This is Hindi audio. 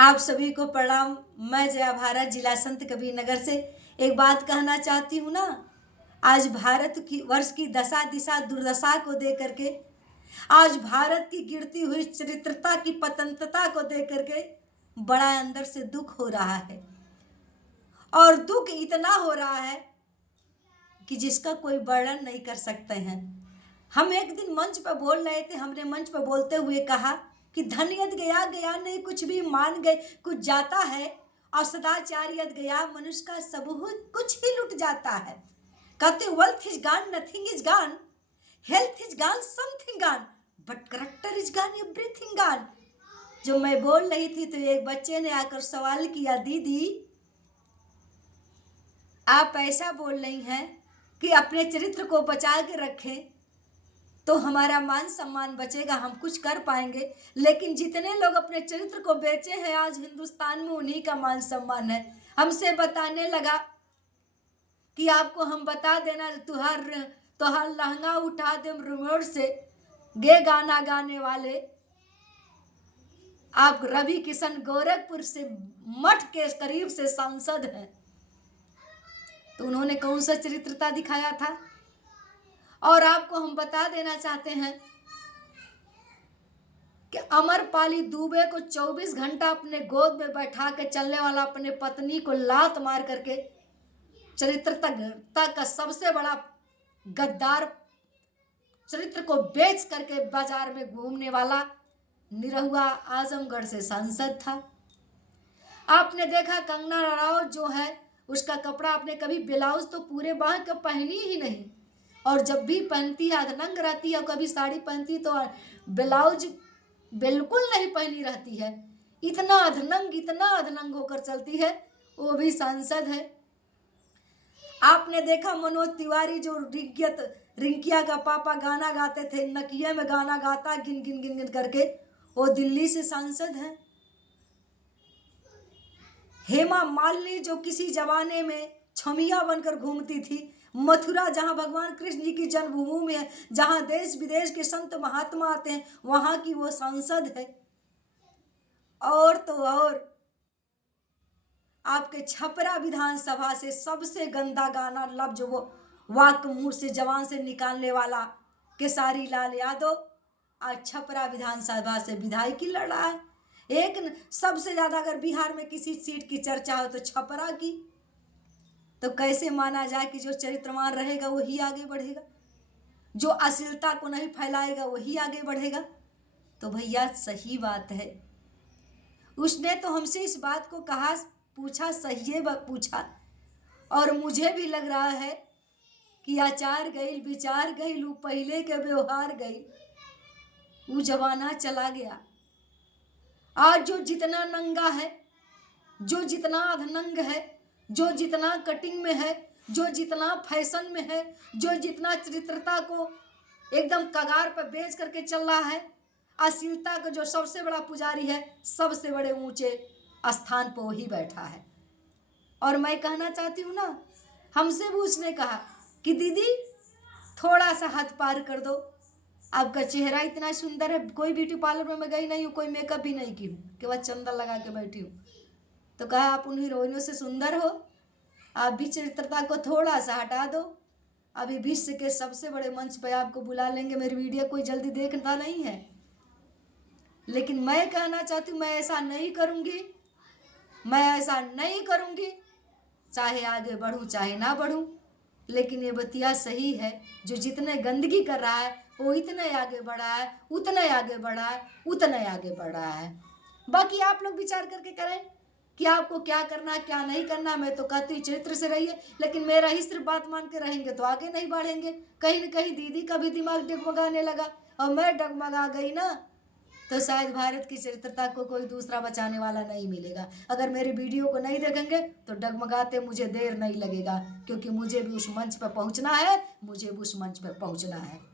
आप सभी को प्रणाम। मैं जया भारत जिला संत कबीर नगर से एक बात कहना चाहती हूँ ना। आज भारत की वर्ष की दशा दिशा दुर्दशा को देख करके, आज भारत की गिरती हुई चरित्रता की पतंत्रता को देख करके बड़ा अंदर से दुख हो रहा है। और दुख इतना हो रहा है कि जिसका कोई वर्णन नहीं कर सकते हैं। हम एक दिन मंच पर बोल रहे थे, हमने मंच पर बोलते हुए कहा कि धन यद गया गया नहीं, कुछ भी मान गए कुछ जाता है, और सदाचार यद गया मनुष्य का सब कुछ ही लुट जाता है। कहते wealth is gone, nothing is gone, health is gone, something gone, but character is gone, everything gone. जो मैं बोल रही थी तो एक बच्चे ने आकर सवाल किया, दीदी आप ऐसा बोल रही हैं कि अपने चरित्र को बचा के रखें तो हमारा मान सम्मान बचेगा, हम कुछ कर पाएंगे। लेकिन जितने लोग अपने चरित्र को बेचे हैं आज हिंदुस्तान में, उन्हीं का मान सम्मान है। हमसे बताने लगा कि आपको हम बता देना, तुहार लहंगा उठा दे रिमोट से, गे गाना गाने वाले आप रवि किशन गोरखपुर से मठ के करीब से सांसद हैं। तो उन्होंने कौन सा चरित्रता दिखाया था। और आपको हम बता देना चाहते हैं कि अमरपाली दुबे को 24 घंटा अपने गोद में बैठा के चलने वाला अपने पत्नी को लात मार करके चरित्रता का सबसे बड़ा गद्दार, चरित्र को बेच करके बाजार में घूमने वाला निरहुआ आजमगढ़ से सांसद था। आपने देखा कंगना रनौत जो है, उसका कपड़ा आपने कभी ब्लाउज तो पूरे बाह का पहनी ही नहीं, और जब भी पहनती है अधनंग रहती है। कभी साड़ी पहनती तो ब्लाउज बिल्कुल नहीं पहनी रहती है। इतना अधनंग होकर चलती है, वो भी सांसद है। आपने देखा मनोज तिवारी जो रिंकिया का पापा गाना गाते थे, नकिया में गाना गाता गिन गिन गिन गिन करके, वो दिल्ली से सांसद है। हेमा मालिनी जो किसी जमाने में छमिया बनकर घूमती थी, मथुरा जहाँ भगवान कृष्ण जी की जन्मभूमि है, जहाँ देश विदेश के संत महात्मा आते हैं, वहाँ की वो सांसद है। और तो और आपके छपरा विधानसभा से सबसे गंदा गाना लफ्ज वो वाक मुंह से जवान से निकालने वाला केसारी लाल यादव आज छपरा विधानसभा से विधायकी लड़ रहा है। एक सबसे ज्यादा अगर बिहार में किसी सीट की चर्चा हो तो छपरा की। तो कैसे माना जाए कि जो चरित्रवान रहेगा वही आगे बढ़ेगा, जो अश्लीलता को नहीं फैलाएगा वही आगे बढ़ेगा। तो भैया सही बात है, उसने तो हमसे इस बात को कहा, पूछा, सही है पूछा। और मुझे भी लग रहा है कि आचार गई विचार गई, पहले के व्यवहार गई, वो जमाना चला गया। आज जो जितना नंगा है, जो जितना अधनंग है, जो जितना कटिंग में है, जो जितना फैशन में है, जो जितना चरित्रता को एकदम कगार पर बेच करके चल रहा है, अश्लीलता का जो सबसे बड़ा पुजारी है, सबसे बड़े ऊंचे स्थान पर वही बैठा है। और मैं कहना चाहती हूँ ना, हमसे भी उसने कहा कि दीदी थोड़ा सा हद पार कर दो, आपका चेहरा इतना सुंदर है। कोई ब्यूटी पार्लर में मैं गई नहीं हूँ, कोई मेकअप भी नहीं की हूँ, केवल चंदन लगा के बैठी हूँ। तो कहा आप उन हीरोइनों से सुंदर हो, आप भी चरित्रता को थोड़ा सा हटा दो। अभी विश्व के सबसे बड़े मंच पर आपको बुला लेंगे, मेरी वीडियो कोई जल्दी देखता नहीं है। लेकिन मैं कहना चाहती हूँ, मैं ऐसा नहीं करूँगी, मैं ऐसा नहीं करूँगी, चाहे आगे बढ़ूँ चाहे ना बढ़ूँ। लेकिन ये बतिया सही है, जो जितने गंदगी कर रहा है वो इतने आगे बढ़ा है, उतने आगे बढ़ा है, उतने आगे बढ़ा है। बाकी आप लोग विचार करके करें कि आपको क्या करना है क्या नहीं करना। मैं तो कहती हूँ चरित्र से रहिए, लेकिन मेरा ही सिर्फ बात मान के रहेंगे तो आगे नहीं बढ़ेंगे। कहीं न कहीं दीदी का भी दिमाग डगमगाने लगा, और मैं डगमगा गई ना तो शायद भारत की चरित्रता को कोई दूसरा बचाने वाला नहीं मिलेगा। अगर मेरी वीडियो को नहीं देखेंगे तो डगमगाते मुझे देर नहीं लगेगा, क्योंकि मुझे भी उस मंच पर पहुंचना है, मुझे भी उस मंच पर पहुंचना है।